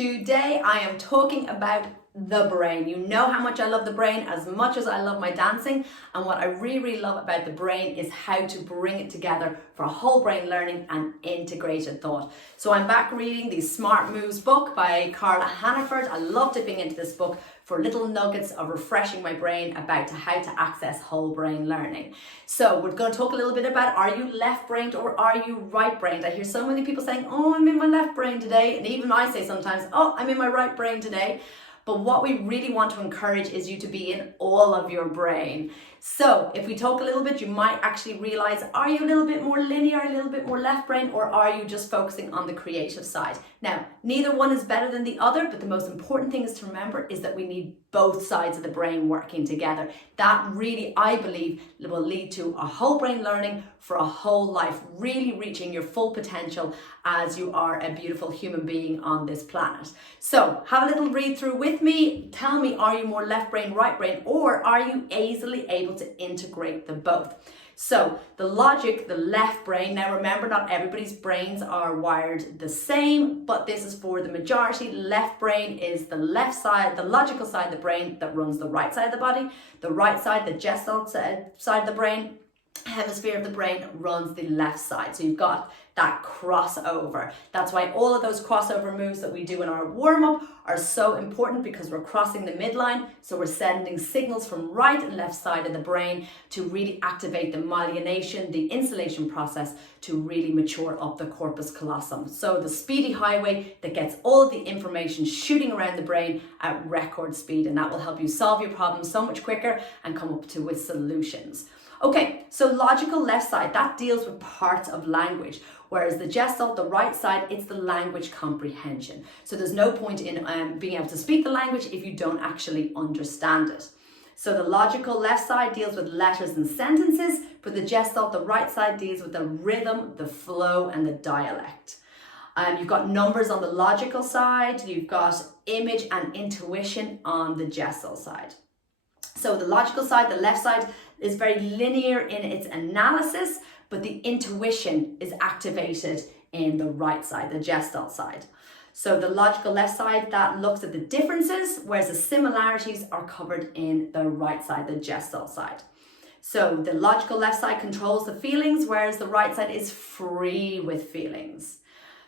Today I am talking about the brain. You know how much I love the brain as much as I love my dancing, and what I really love about the brain is how to bring it together for whole brain learning and integrated thought. So I'm back reading the Smart Moves book by Carla Hannaford. I love dipping into this book for little nuggets of refreshing my brain about how to access whole brain learning. So we're going to talk a little bit about, are you left-brained or are you right-brained? I hear so many people saying, oh, I'm in my left brain today. And even I say sometimes, oh, I'm in my right brain today. But what we really want to encourage is you to be in all of your brain. So if we talk a little bit, you might actually realize, are you a little bit more linear, a little bit more left brain, or are you just focusing on the creative side? Now, neither one is better than the other, but the most important thing is to remember is that we need both sides of the brain working together. That really, I believe, will lead to a whole brain learning for a whole life, really reaching your full potential as you are a beautiful human being on this planet. So have a little read through with me. Tell me, are you more left brain, right brain, or are you easily able to integrate them both? So the logic, the left brain, now remember, not everybody's brains are wired the same, but this is for the majority. Left brain is the left side, the logical side of the brain that runs the right side of the body. The right side, the gestalt side of the brain, hemisphere of the brain runs the left side. So you've got that crossover. That's why all of those crossover moves that we do in our warm-up are so important, because we're crossing the midline. So we're sending signals from right and left side of the brain to really activate the myelination, the insulation process, to really mature up the corpus callosum. So the speedy highway that gets all of the information shooting around the brain at record speed, and that will help you solve your problems so much quicker and come up with solutions. Okay, so logical left side, that deals with parts of language, whereas the gestalt, the right side, it's the language comprehension. So there's no point in being able to speak the language if you don't actually understand it. So the logical left side deals with letters and sentences. For the gestalt, the right side deals with the rhythm, the flow, and the dialect. You've got numbers on the logical side, you've got image and intuition on the gestalt side. So the logical side, the left side, is very linear in its analysis, but the intuition is activated in the right side, the gestalt side. So the logical left side, that looks at the differences, whereas the similarities are covered in the right side, the gestalt side. So the logical left side controls the feelings, whereas the right side is free with feelings.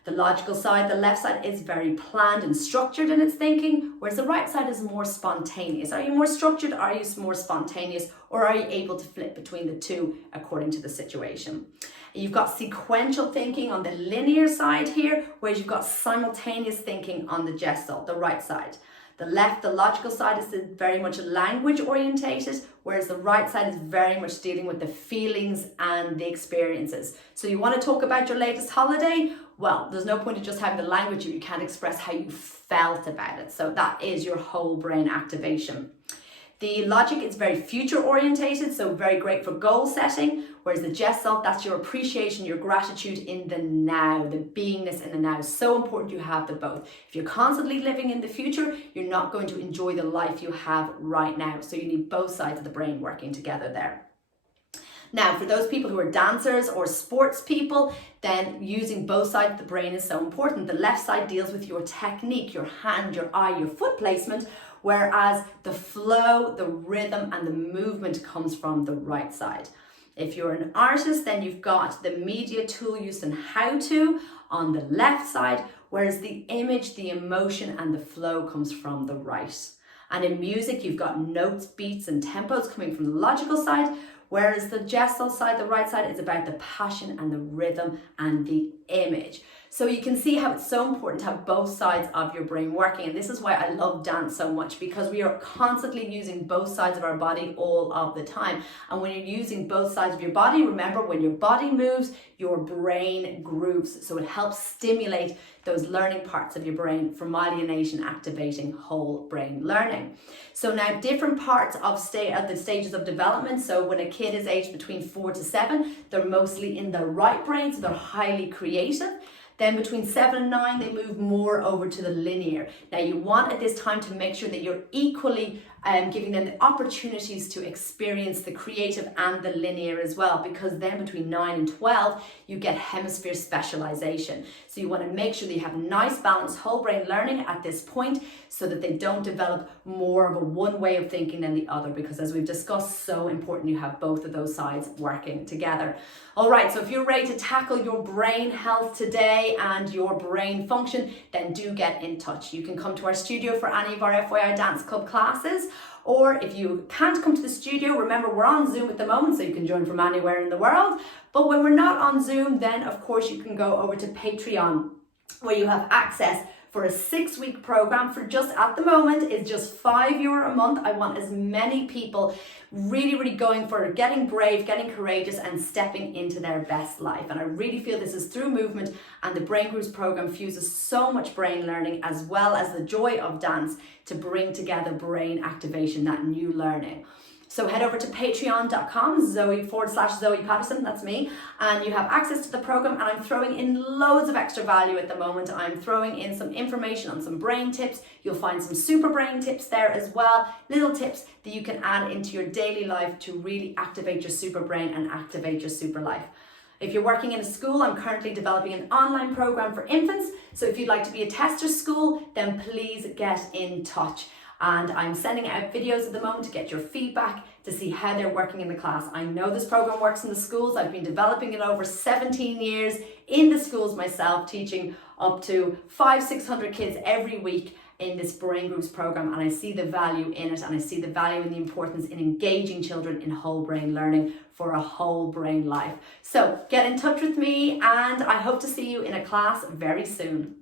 The logical side, the left side, is very planned and structured in its thinking, whereas the right side is more spontaneous. Are you more structured? Are you more spontaneous? Or are you able to flip between the two according to the situation? You've got sequential thinking on the linear side here, whereas you've got simultaneous thinking on the gestalt, the right side. The left, the logical side, is very much language orientated, whereas the right side is very much dealing with the feelings and the experiences. So you want to talk about your latest holiday? Well, there's no point in just having the language if you can't express how you felt about it. So that is your whole brain activation. The logic is very future orientated, so very great for goal setting, whereas the gestalt, that's your appreciation, your gratitude in the now, the beingness in the now. So important you have the both. If you're constantly living in the future, you're not going to enjoy the life you have right now. So you need both sides of the brain working together there. Now, for those people who are dancers or sports people, then using both sides of the brain is so important. The left side deals with your technique, your hand, your eye, your foot placement, whereas the flow, the rhythm, and the movement comes from the right side. If you're an artist, then you've got the media, tool use, and how to on the left side, whereas the image, the emotion, and the flow comes from the right. And in music, you've got notes, beats, and tempos coming from the logical side, whereas the gestalt side, the right side, is about the passion and the rhythm and the image. So you can see how it's so important to have both sides of your brain working. And this is why I love dance so much, because we are constantly using both sides of our body all of the time. And when you're using both sides of your body, remember, when your body moves, your brain grooves. So it helps stimulate those learning parts of your brain for myelination, activating whole brain learning. So now different parts of the stages of development. So when a kid is aged between 4 to 7, they're mostly in the right brain, so they're highly creative. Then between 7 and 9, they move more over to the linear. Now you want at this time to make sure that you're equally giving them the opportunities to experience the creative and the linear as well, because then between 9 and 12, you get hemisphere specialization. So you want to make sure that you have nice balanced whole brain learning at this point so that they don't develop more of a one way of thinking than the other, because as we've discussed, so important you have both of those sides working together. All right, so if you're ready to tackle your brain health today and your brain function, then do get in touch. You can come to our studio for any of our F.Y.I Dance Club classes, or if you can't come to the studio, remember we're on Zoom at the moment, so you can join from anywhere in the world. But when we're not on Zoom, then of course you can go over to Patreon, where you have access for a 6-week program for just, at the moment, is just €5 a month. I want as many people really going for getting brave, getting courageous, and stepping into their best life. And I really feel this is through movement, and the Brain Grooves program fuses so much brain learning as well as the joy of dance to bring together brain activation, that new learning. So head over to patreon.com, Zoe Patterson, that's me, and you have access to the program, and I'm throwing in loads of extra value at the moment. I'm throwing in some information on some brain tips. You'll find some super brain tips there as well, little tips that you can add into your daily life to really activate your super brain and activate your super life. If you're working in a school, I'm currently developing an online program for infants. So if you'd like to be a tester school, then please get in touch. And I'm sending out videos at the moment to get your feedback to see how they're working in the class. I know this program works in the schools. I've been developing it over 17 years in the schools myself, teaching up to 500-600 kids every week in this Brain Grooves program, and I see the value in it, and I see the value and the importance in engaging children in whole brain learning for a whole brain life. So get in touch with me, and I hope to see you in a class very soon.